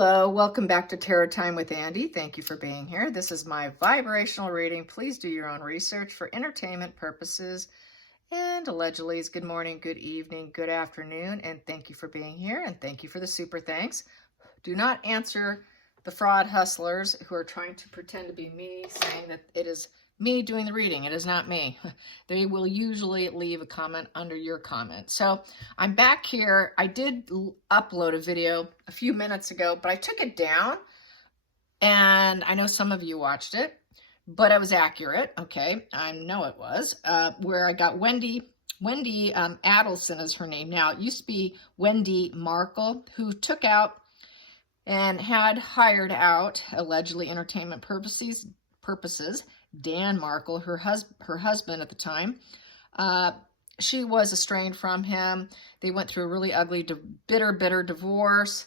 Hello, welcome back to Tarot Time with Andy. Thank you for being here. This is my vibrational reading. Please do your own research for entertainment purposes. And allegedly, good morning, good evening, good afternoon, and thank you for being here, and thank you for the super thanks. Do not answer the fraud hustlers who are trying to pretend to be me, saying that it is me doing the reading. It is not me. They will usually leave a comment under your comment. So I'm back here. I did upload a video a few minutes ago, but I took it down, and I know some of you watched it, but it was accurate. Okay, I know it was. Where I got Wendy Adelson is her name. Now, it used to be Wendy Markle, who took out and had hired out, allegedly entertainment purposes, Dan Markle, her husband at the time. She was estranged from him. They went through a really ugly, bitter divorce.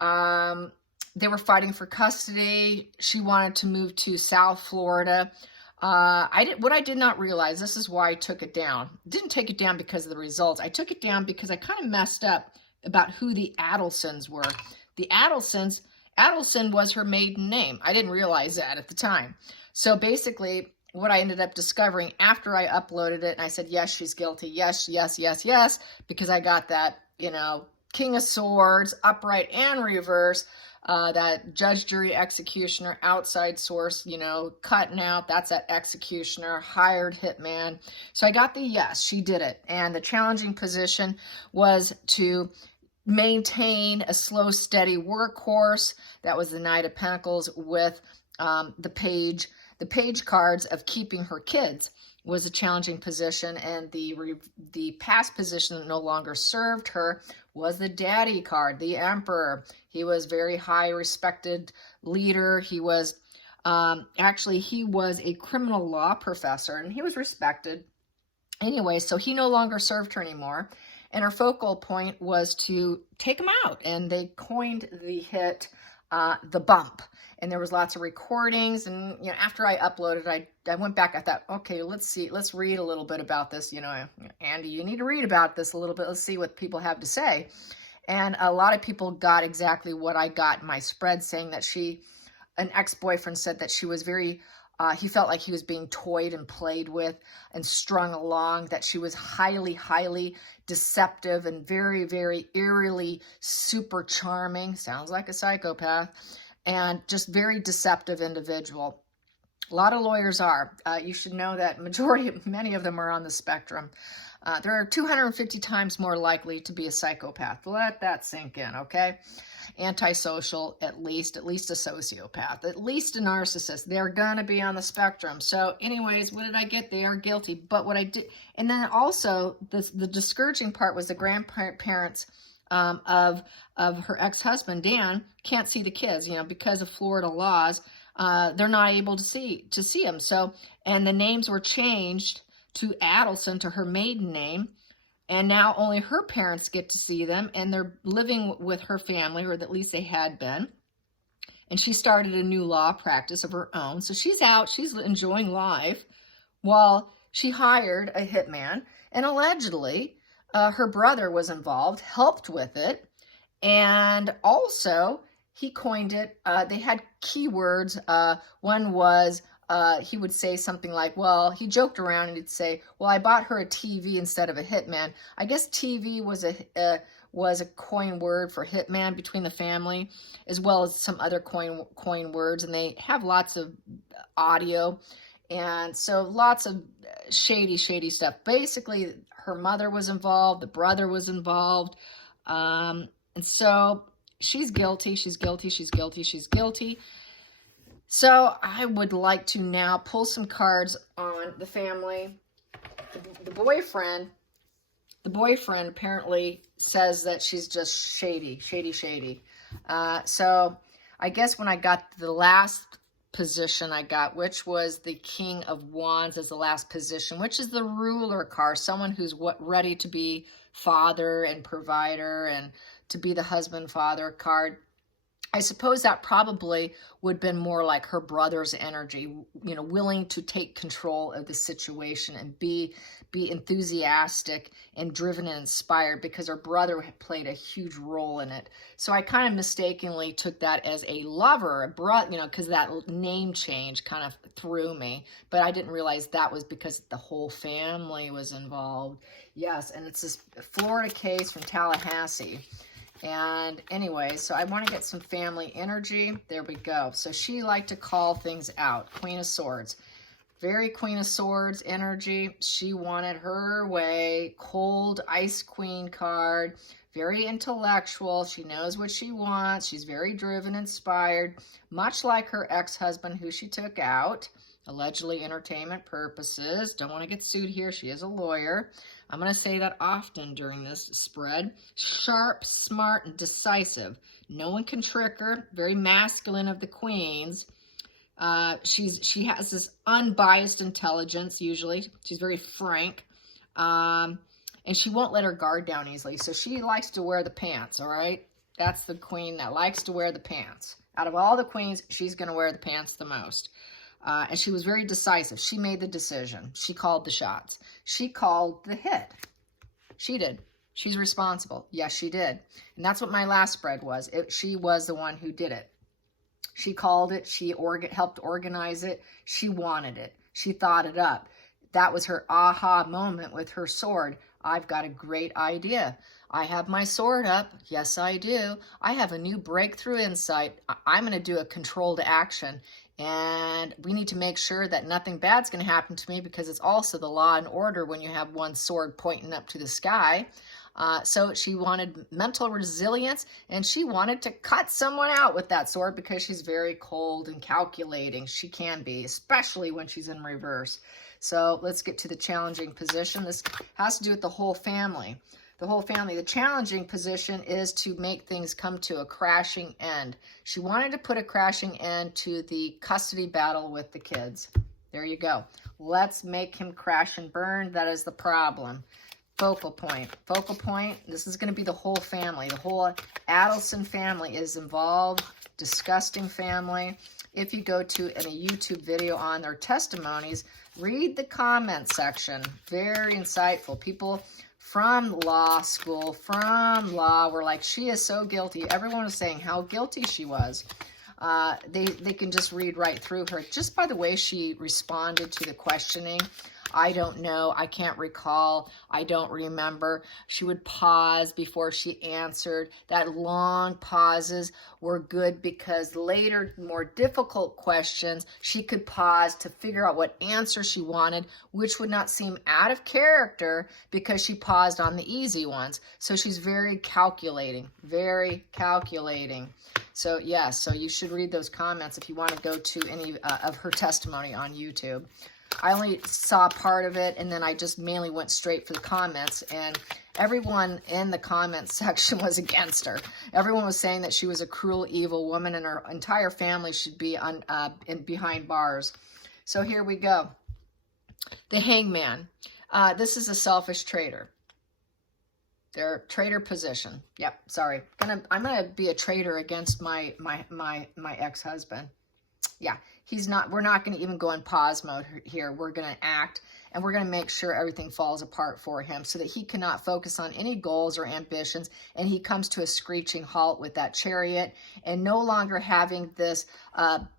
They were fighting for custody. She wanted to move to South Florida. What I did not realize, this is why I took it down. Didn't take it down because of the results. I took it down because I kind of messed up about who the Adelsons were. The Adelson was her maiden name. I didn't realize that at the time. So basically, what I ended up discovering after I uploaded it, and I said, yes, she's guilty. Yes, because I got that, King of Swords, upright and reverse, that judge, jury, executioner, outside source, cutting out, that's that executioner, hired hitman. So I got the yes, she did it. And the challenging position was to maintain a slow, steady workhorse. That was the Knight of Pentacles with the page cards of keeping her kids was a challenging position, and the past position that no longer served her was the Daddy card, the Emperor. He was very high respected leader. He was he was a criminal law professor, and he was respected. Anyway, so he no longer served her anymore. And her focal point was to take him out. And they coined the hit, The Bump. And there was lots of recordings. And, after I uploaded, I went back. I thought, okay, let's read a little bit about this. Andy, you need to read about this a little bit. Let's see what people have to say. And a lot of people got exactly what I got in my spread, saying that an ex-boyfriend said that she was very... he felt like he was being toyed and played with and strung along, that she was highly deceptive and very eerily super charming. Sounds like a psychopath. And just very deceptive individual. A lot of lawyers are. You should know that many of them are on the spectrum. They're 250 times more likely to be a psychopath. Let that sink in, okay? Antisocial, at least a sociopath, at least a narcissist. They're going to be on the spectrum. So anyways, what did I get? They are guilty. But what I did, and then also the discouraging part was the grandparents of her ex-husband, Dan, can't see the kids, because of Florida laws. They're not able to see them. So, and the names were changed to Adelson, to her maiden name. And now only her parents get to see them, and they're living with her family, or at least they had been. And she started a new law practice of her own. So she's out, she's enjoying life, while she hired a hitman. And allegedly, her brother was involved, helped with it. And also, he coined it, they had keywords. One was... he would say something like, well, he joked around and he'd say, well, I bought her a TV instead of a hitman. I guess TV was a coin word for hitman between the family, as well as some other coin words. And they have lots of audio. And so lots of shady stuff. Basically, her mother was involved. The brother was involved. And so she's guilty. So I would like to now pull some cards on the family. The boyfriend apparently says that she's just shady. So I guess when I got the last position I got, which was the King of Wands as the last position, which is the ruler card, someone who's ready to be father and provider and to be the husband, father card. I suppose that probably would have been more like her brother's energy, willing to take control of the situation and be enthusiastic and driven and inspired, because her brother had played a huge role in it. So I kind of mistakenly took that as a lover, a brother, because that name change kind of threw me. But I didn't realize that was because the whole family was involved. Yes, and it's this Florida case from Tallahassee. And anyway, so I want to get some family energy. There we go. So she liked to call things out. Queen of Swords. Very Queen of Swords energy. She wanted her way. Cold Ice Queen card. Very intellectual. She knows what she wants. She's very driven, inspired. Much like her ex-husband who she took out. Allegedly entertainment purposes. Don't want to get sued here. She is a lawyer. I'm going to say that often during this spread. Sharp, smart, and decisive. No one can trick her. Very masculine of the queens. She has this unbiased intelligence, usually. She's very frank. And she won't let her guard down easily. So she likes to wear the pants, all right? That's the queen that likes to wear the pants. Out of all the queens, she's going to wear the pants the most. And she was very decisive. She made the decision. She called the shots. She called the hit. She did. She's responsible. Yes, she did. And that's what my last spread was. She was the one who did it. She called it. She helped organize it. She wanted it. She thought it up. That was her aha moment with her sword. I've got a great idea. I have my sword up. Yes, I do. I have a new breakthrough insight. I'm going to do a controlled action. And we need to make sure that nothing bad's going to happen to me, because it's also the law and order when you have one sword pointing up to the sky. So she wanted mental resilience, and she wanted to cut someone out with that sword, because she's very cold and calculating. She can be, especially when she's in reverse. So let's get to the challenging position. This has to do with the whole family. The whole family. The challenging position is to make things come to a crashing end. She wanted to put a crashing end to the custody battle with the kids. There you go. Let's make him crash and burn. That is the problem. Focal point. Focal point. This is going to be the whole family. The whole Adelson family is involved. Disgusting family. If you go to a YouTube video on their testimonies, read the comment section. Very insightful. People from law school, from law, were like, she is so guilty. Everyone was saying how guilty she was. They can just read right through her just by the way she responded to the questioning. I don't know. I can't recall. I don't remember. She would pause before she answered. That long pauses were good, because later, more difficult questions, she could pause to figure out what answer she wanted, which would not seem out of character because she paused on the easy ones. So she's very calculating, very calculating. So yes, so you should read those comments if you want to go to any of her testimony on YouTube. I only saw part of it, and then I just mainly went straight for the comments, and everyone in the comments section was against her. Everyone was saying that she was a cruel, evil woman, and her entire family should be behind bars. So here we go. The Hangman. This is a selfish traitor. Their traitor position. Yep, sorry. I'm gonna be a traitor against my ex-husband. Yeah, we're not going to even go in pause mode here. We're going to act, and we're going to make sure everything falls apart for him so that he cannot focus on any goals or ambitions, and he comes to a screeching halt with that chariot, and no longer having this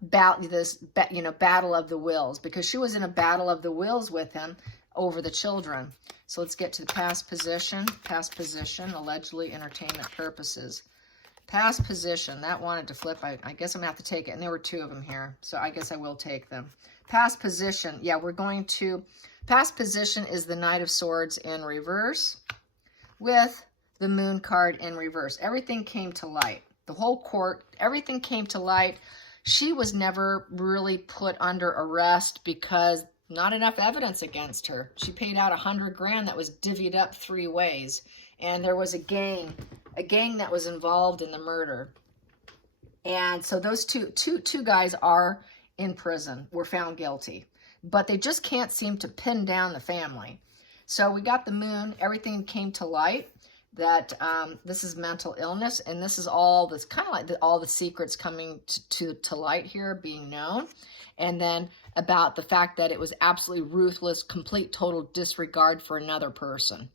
battle of the wills, because she was in a battle of the wills with him over the children. So let's get to the past position. Past position, allegedly entertainment purposes. Past position, that wanted to flip. I guess I'm going to have to take it. And there were two of them here, so I guess I will take them. Past position, yeah, we're going to... Past position is the Knight of Swords in reverse with the Moon card in reverse. Everything came to light. The whole court, everything came to light. She was never really put under arrest because not enough evidence against her. She paid out $100,000 that was divvied up 3 ways. And there was a gang that was involved in the murder. And so those two guys are in prison, were found guilty. But they just can't seem to pin down the family. So we got the Moon, everything came to light. that this is mental illness, and this is all this kind of like all the secrets coming to light here, being known. And then about the fact that it was absolutely ruthless, complete, total disregard for another person.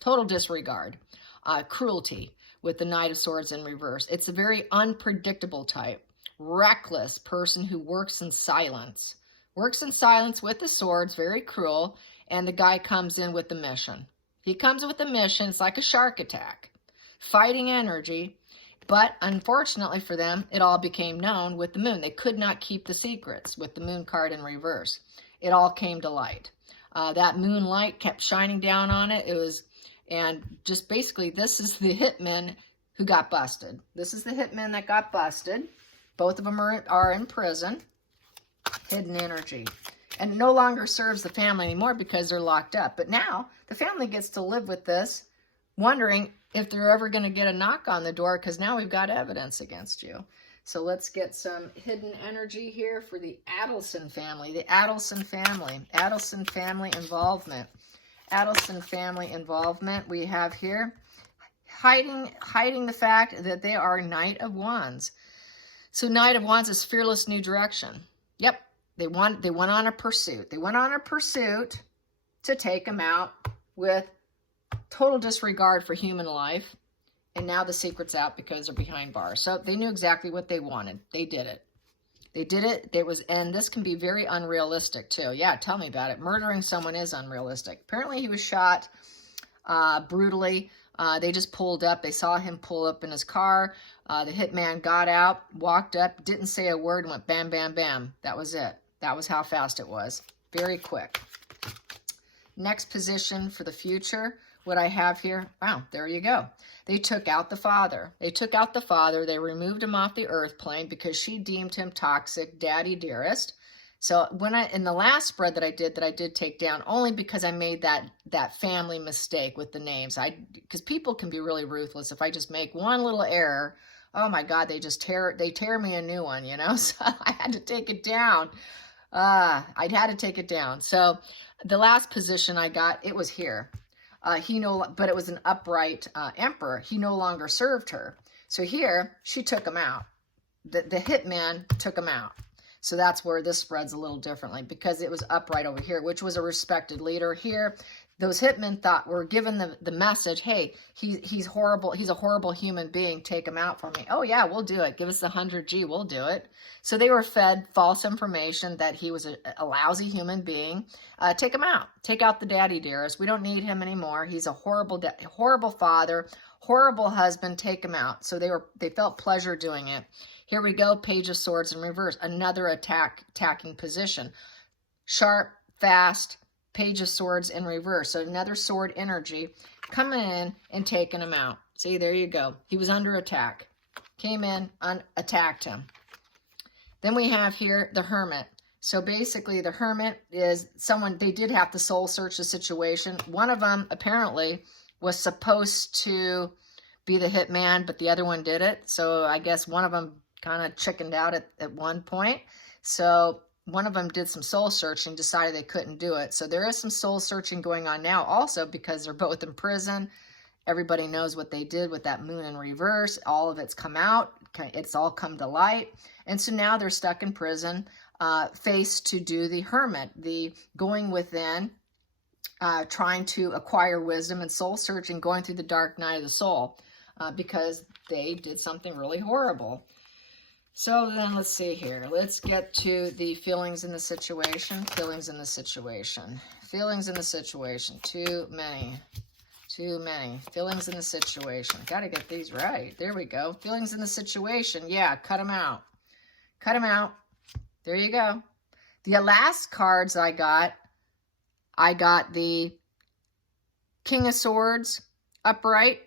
Total disregard. Cruelty with the Knight of Swords in reverse. It's a very unpredictable type. Reckless person who works in silence. Works in silence with the swords, very cruel. And the guy comes in with the mission. He comes with a mission. It's like a shark attack. Fighting energy. But unfortunately for them, it all became known with the moon. They could not keep the secrets with the moon card in reverse. It all came to light. That moonlight kept shining down on it. And just basically, this is the hitman who got busted. This is the hitman that got busted. Both of them are in prison. Hidden energy. And no longer serves the family anymore because they're locked up. But now the family gets to live with this, wondering if they're ever going to get a knock on the door, because now we've got evidence against you. So let's get some hidden energy here for the Adelson family. The Adelson family. Adelson family involvement. Adelson family involvement we have here. Hiding the fact that they are Knight of Wands. So Knight of Wands is fearless new direction. Yep. They went on a pursuit. They went on a pursuit to take him out with total disregard for human life. And now the secret's out because they're behind bars. So they knew exactly what they wanted. They did it. They did it. And this can be very unrealistic too. Yeah, tell me about it. Murdering someone is unrealistic. Apparently he was shot brutally. They just pulled up. They saw him pull up in his car. The hitman got out, walked up, didn't say a word, and went bam, bam, bam. That was it. That was how fast it was. Very quick. Next position for the future, what I have here. Wow, there you go. They took out the father. They took out the father. They removed him off the earth plane because she deemed him toxic, daddy dearest. So in the last spread that I did take down, only because I made that family mistake with the names. Because people can be really ruthless. If I just make one little error, oh my God, they tear me a new one, you know. So I had to take it down. I'd had to take it down. So the last position I got, it was here. But it was an upright emperor. He no longer served her. So here, she took him out. The hitman took him out. So that's where this spreads a little differently, because it was upright over here, which was a respected leader. Here, those hitmen were given the message, hey, he's horrible. He's a horrible human being. Take him out for me. Oh yeah, we'll do it. Give us the 100G. We'll do it. So they were fed false information that he was a lousy human being. Take him out. Take out the daddy dearest. We don't need him anymore. He's a horrible father, horrible husband. Take him out. So they felt pleasure doing it. Here we go, Page of Swords in reverse, another attacking position. Sharp, fast, Page of Swords in reverse. So another sword energy coming in and taking him out. See, there you go. He was under attack. Came in, attacked him. Then we have here the Hermit. So basically the Hermit is someone, they did have to soul search the situation. One of them apparently was supposed to be the hitman, but the other one did it. So I guess one of them kind of chickened out at one point. So one of them did some soul searching, decided they couldn't do it. So there is some soul searching going on now also, because they're both in prison. Everybody knows what they did with that moon in reverse. All of it's come out. It's all come to light. And so now they're stuck in prison, faced to do the Hermit, the going within, trying to acquire wisdom and soul searching, going through the dark night of the soul, because they did something really horrible. So then let's see here. Let's get to the feelings in the situation. Feelings in the situation. Feelings in the situation. Too many. Too many. Feelings in the situation. Got to get these right. There we go. Feelings in the situation. Yeah, cut them out. Cut them out. There you go. The last cards I got the King of Swords, upright,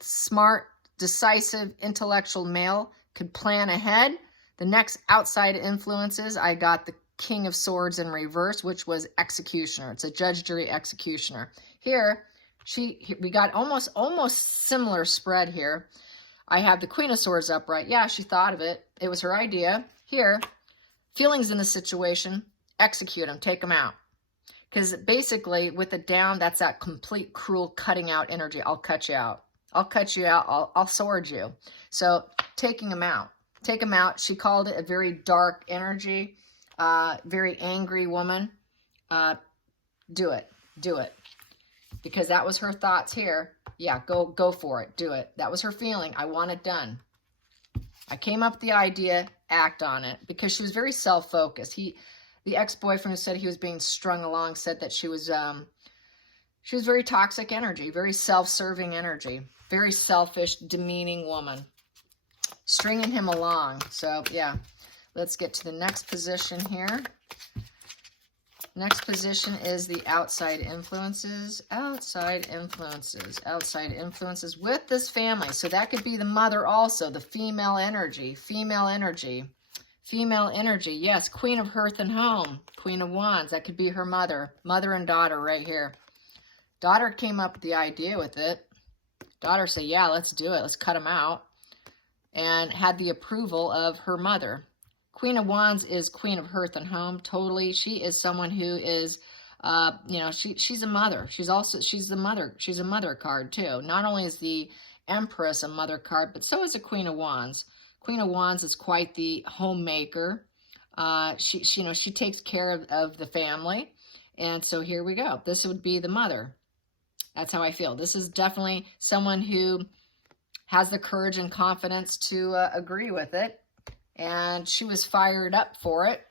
smart, decisive, intellectual male, could plan ahead. The next outside influences, I got the King of Swords in reverse, which was executioner. It's a judge, jury, executioner. Here, we got almost similar spread here. I have the Queen of Swords upright. Yeah, she thought of it. It was her idea. Here, feelings in the situation, execute them, take them out. Because basically with the down, that's that complete cruel cutting out energy. I'll cut you out. I'll cut you out. I'll sword you. So taking him out. Take him out. She called it a very dark energy, very angry woman. Do it. Do it. Because that was her thoughts here. Yeah, go for it. Do it. That was her feeling. I want it done. I came up with the idea, act on it. Because she was very self-focused. The ex-boyfriend who said he was being strung along said that she was very toxic energy, very self-serving energy, very selfish, demeaning woman, stringing him along. So yeah, let's get to the next position here. Next position is the outside influences. Outside influences with this family. So that could be the mother also, the female energy. Female energy. Yes, Queen of Hearth and Home. Queen of Wands. That could be her mother. Mother and daughter right here. Daughter came up with the idea with it. Daughter said, yeah, let's do it. Let's cut him out. And had the approval of her mother. Queen of Wands is Queen of Hearth and Home. Totally. She is someone who is, she's a mother. She's the mother. She's a mother card too. Not only is the Empress a mother card, but so is the Queen of Wands. Queen of Wands is quite the homemaker. She takes care of the family. And so here we go. This would be the mother. That's how I feel. This is definitely someone who has the courage and confidence to agree with it. And she was fired up for it.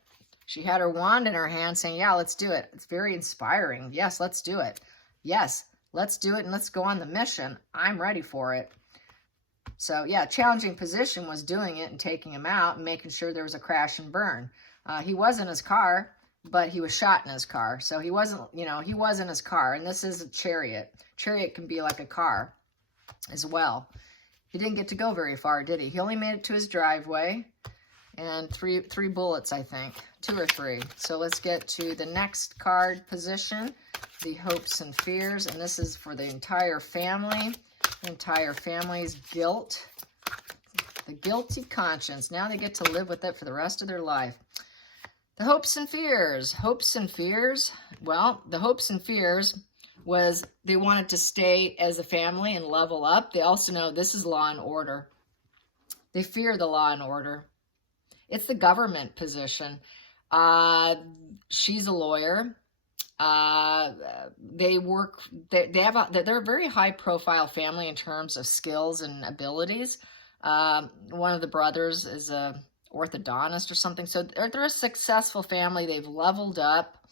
She had her wand in her hand saying, yeah, let's do it. It's very inspiring. Yes, let's do it. Yes, let's do it and let's go on the mission. I'm ready for it. So yeah, challenging position was doing it and taking him out and making sure there was a crash and burn. He was in his car, but he was shot in his car. So he wasn't, he was in his car. And this is a chariot. Chariot can be like a car as well. He didn't get to go very far, did he? He only made it to his driveway. And three bullets, I think. 2 or 3. So let's get to the next card position, the hopes and fears. And this is for the entire family. The entire family's guilt. The guilty conscience. Now they get to live with it for the rest of their life. The hopes and fears. Hopes and fears. Well, the hopes and fears was they wanted to stay as a family and level up. They also know this is law and order. They fear the law and order. It's the government position. She's a lawyer. They're a very high profile family in terms of skills and abilities. One of the brothers is a orthodontist or something. So they're a successful family. They've leveled up.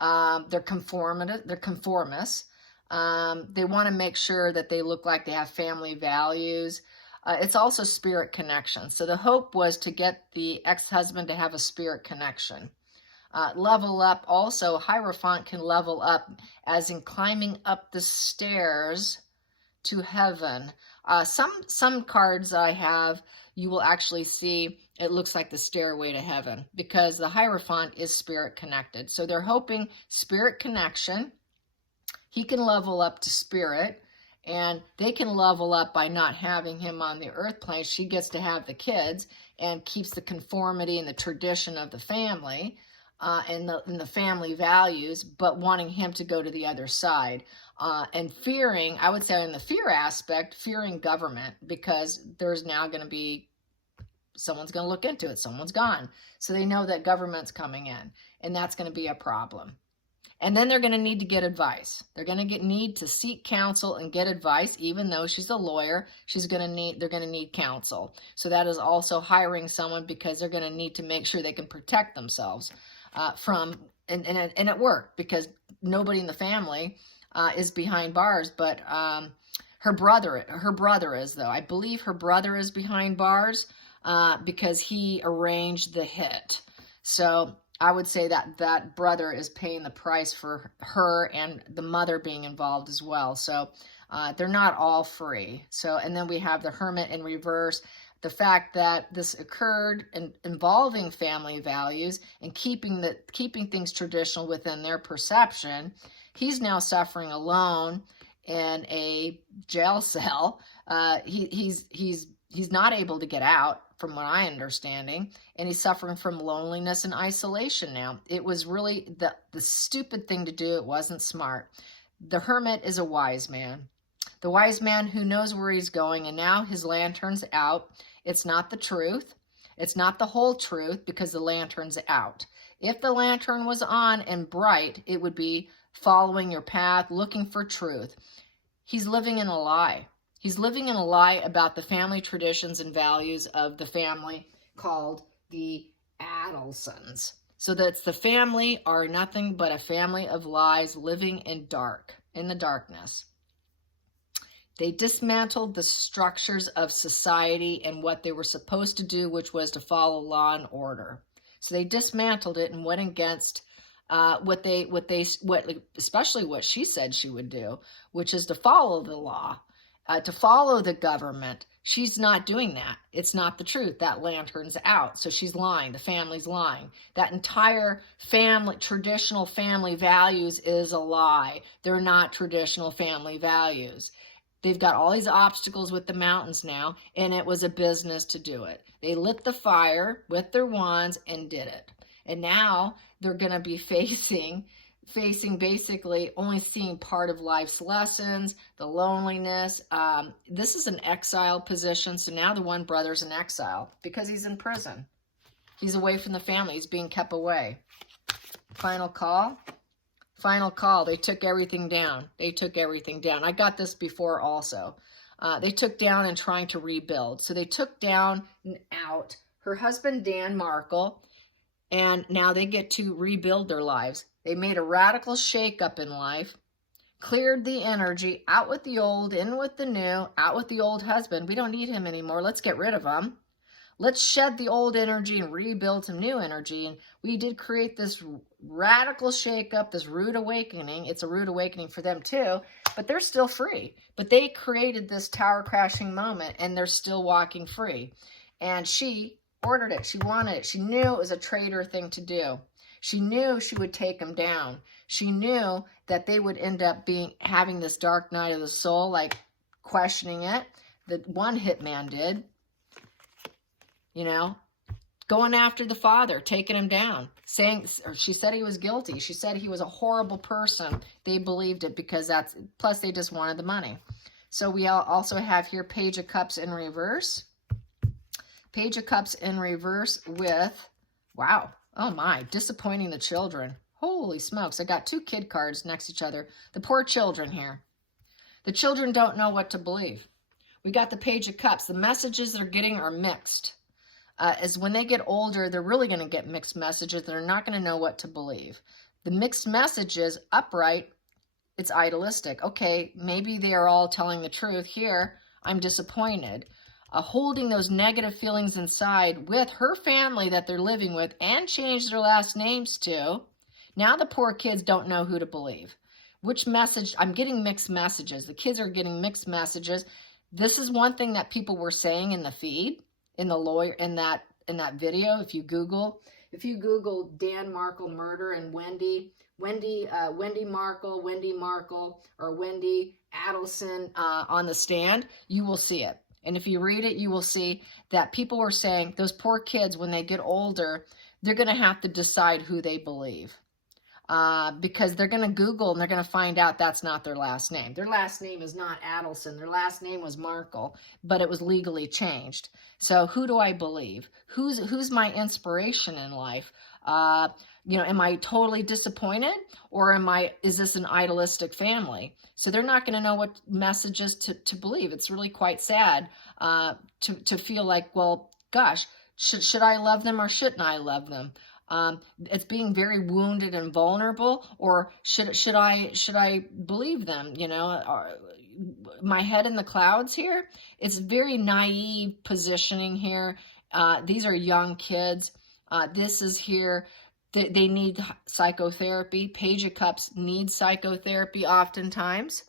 They're conformists. They want to make sure that they look like they have family values. It's also spirit connection. So the hope was to get the ex-husband to have a spirit connection. Level up also, Hierophant can level up as in climbing up the stairs to heaven. Some cards I have, you will actually see it looks like the stairway to heaven because the Hierophant is spirit connected. So they're hoping spirit connection. He can level up to spirit. And they can level up by not having him on the earth plane. She gets to have the kids and keeps the conformity and the tradition of the family and the family values, but wanting him to go to the other side. And fearing, I would say in the fear aspect, fearing government because there's now going to be, someone's going to look into it. Someone's gone. So they know that government's coming in and that's going to be a problem. And then they're going to need to get advice. They're going to need to seek counsel and get advice. Even though she's a lawyer, they're going to need counsel. So that is also hiring someone because they're going to need to make sure they can protect themselves and at work because nobody in the family is behind bars. But her brother is though. I believe her brother is behind bars because he arranged the hit. So I would say that brother is paying the price for her and the mother being involved as well. So they're not all free. So, and then we have the Hermit in reverse. The fact that this occurred involving family values and keeping things traditional within their perception. He's now suffering alone in a jail cell. He's he's not able to get out, from what I'm understanding, and he's suffering from loneliness and isolation now. It was really the stupid thing to do. It wasn't smart. The hermit is a wise man. The wise man who knows where he's going, and now his lantern's out. It's not the truth. It's not the whole truth, because the lantern's out. If the lantern was on and bright, it would be following your path, looking for truth. He's living in a lie. He's living in a lie about the family traditions and values of the family called the Adelsons. So that's the family are nothing but a family of lies living in the darkness. They dismantled the structures of society and what they were supposed to do, which was to follow law and order. So they dismantled it and went against especially what she said she would do, which is to follow the law, to follow the government. She's not doing that. It's not the truth. That lantern's out. So she's lying. The family's lying. That entire family, traditional family values is a lie. They're not traditional family values. They've got all these obstacles with the mountains now, and it was a business to do it. They lit the fire with their wands and did it. And now they're going to be facing basically only seeing part of life's lessons, the loneliness. This is an exile position. So now the one brother's in exile because he's in prison. He's away from the family. He's being kept away. Final call. Final call. They took everything down. They took everything down. I got this before also. They took down and trying to rebuild. So they took down and out her husband, Dan Markle, and now they get to rebuild their lives. They made a radical shakeup in life, cleared the energy, out with the old, in with the new, out with the old husband. We don't need him anymore. Let's get rid of him. Let's shed the old energy and rebuild some new energy. And we did create this radical shakeup, this rude awakening. It's a rude awakening for them too, but they're still free. But they created this tower crashing moment and they're still walking free. And she ordered it. She wanted it. She knew it was a traitor thing to do. She knew she would take them down. She knew that they would end up having this dark night of the soul, like questioning it. The one hitman did. You know, going after the father, taking him down, she said he was guilty. She said he was a horrible person. They believed it because plus they just wanted the money. So we also have here Page of Cups in reverse. Page of Cups in reverse with, wow, oh my, disappointing the children. Holy smokes, I got two kid cards next to each other. The poor children here. The children don't know what to believe. We got the Page of Cups. The messages they're getting are mixed. As when they get older, they're really going to get mixed messages. They're not going to know what to believe. The mixed messages, upright, it's idealistic. Okay, maybe they are all telling the truth. Here, I'm disappointed. Holding those negative feelings inside with her family that they're living with and change their last names to. Now the poor kids don't know who to believe. Which message? I'm getting mixed messages. The kids are getting mixed messages. This is one thing that people were saying in the feed. In that video, if you Google Dan Markle murder and Wendy Markle, or Wendy Adelson on the stand, you will see it. And if you read it, you will see that people were saying those poor kids, when they get older, they're going to have to decide who they believe. Because they're going to Google and they're going to find out that's not their last name. Their last name is not Adelson. Their last name was Markle, but it was legally changed. So who do I believe? Who's my inspiration in life? Am I totally disappointed, or is this an idealistic family? So they're not going to know what messages to believe. It's really quite sad to feel like, well, gosh, should I love them or shouldn't I love them? It's being very wounded and vulnerable, or should I believe them? My head in the clouds here. It's very naive positioning here. These are young kids. This is here. They need psychotherapy. Page of Cups needs psychotherapy oftentimes.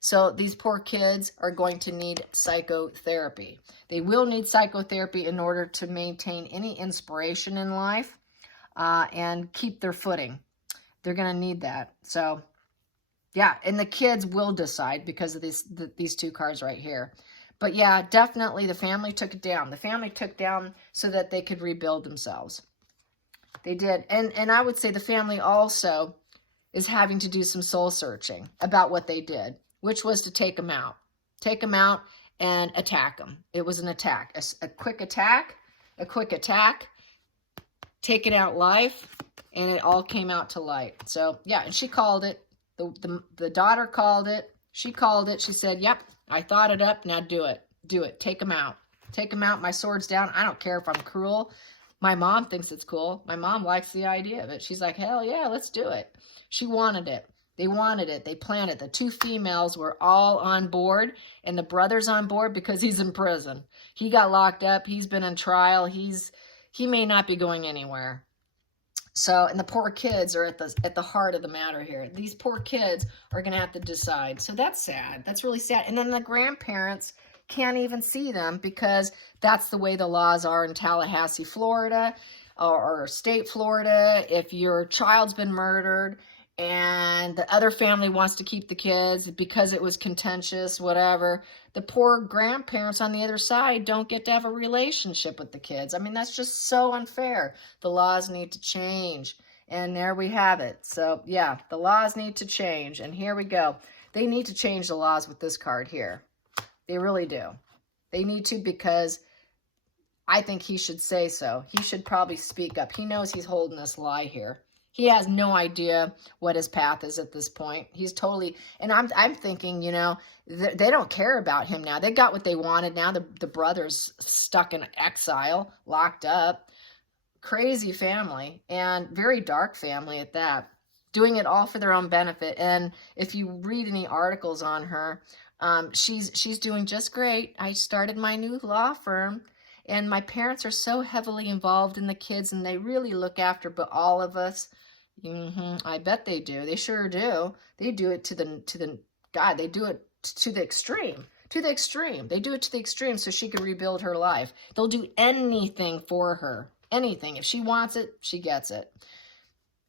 So these poor kids are going to need psychotherapy. They will need psychotherapy in order to maintain any inspiration in life. And keep their footing. They're going to need that. So, yeah, and the kids will decide because of these two cards right here. But yeah, definitely the family took it down. The family took down so that they could rebuild themselves. They did. And I would say the family also is having to do some soul searching about what they did, which was to take them out. Take them out and attack them. It was an attack, a quick attack, taking out life, and it all came out to light. So yeah, and she called it. The daughter called it. She called it. She said, yep, I thought it up. Now do it. Do it. Take them out. Take them out. My sword's down. I don't care if I'm cruel. My mom thinks it's cool. My mom likes the idea of it. She's like, hell yeah, let's do it. She wanted it. They wanted it. They planned it. The two females were all on board, and the brother's on board because he's in prison. He got locked up. He's been in trial. He may not be going anywhere. So, and the poor kids are at the heart of the matter here. These poor kids are going to have to decide. So that's sad. That's really sad. And then the grandparents can't even see them because that's the way the laws are in Tallahassee, Florida, or state Florida. If your child's been murdered and the other family wants to keep the kids because it was contentious, whatever, the poor grandparents on the other side don't get to have a relationship with the kids. I mean, that's just so unfair. The laws need to change. And there we have it. So yeah, the laws need to change. And here we go. They need to change the laws with this card here. They really do. They need to, because I think he should say so. He should probably speak up. He knows he's holding this lie here. He has no idea what his path is at this point. He's totally, and I'm thinking, you know, they don't care about him now. They got what they wanted. Now the brother's stuck in exile, locked up. Crazy family, and very dark family at that. Doing it all for their own benefit. And if you read any articles on her, she's doing just great. I started my new law firm, and my parents are so heavily involved in the kids, and they really look after all of us. I bet they do. They sure do. They do it to the God. They do it to the extreme. To the extreme. They do it to the extreme so she can rebuild her life. They'll do anything for her. Anything. If she wants it, she gets it.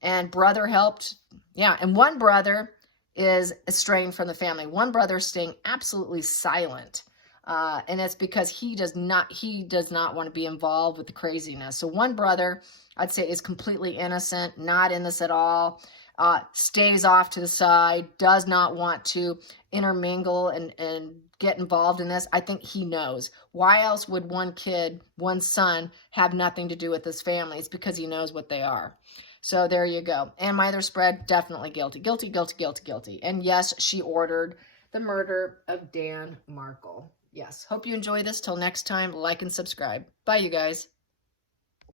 And brother helped. Yeah. And one brother is estranged from the family. One brother staying absolutely silent. And it's because he does not want to be involved with the craziness. So one brother, I'd say, is completely innocent, not in this at all, stays off to the side, does not want to intermingle and get involved in this. I think he knows. Why else would one son, have nothing to do with this family? It's because he knows what they are. So there you go. And my other spread, definitely guilty. Guilty, guilty, guilty, guilty. And yes, she ordered the murder of Dan Markle. Yes. Hope you enjoy this. Till next time, like and subscribe. Bye, you guys.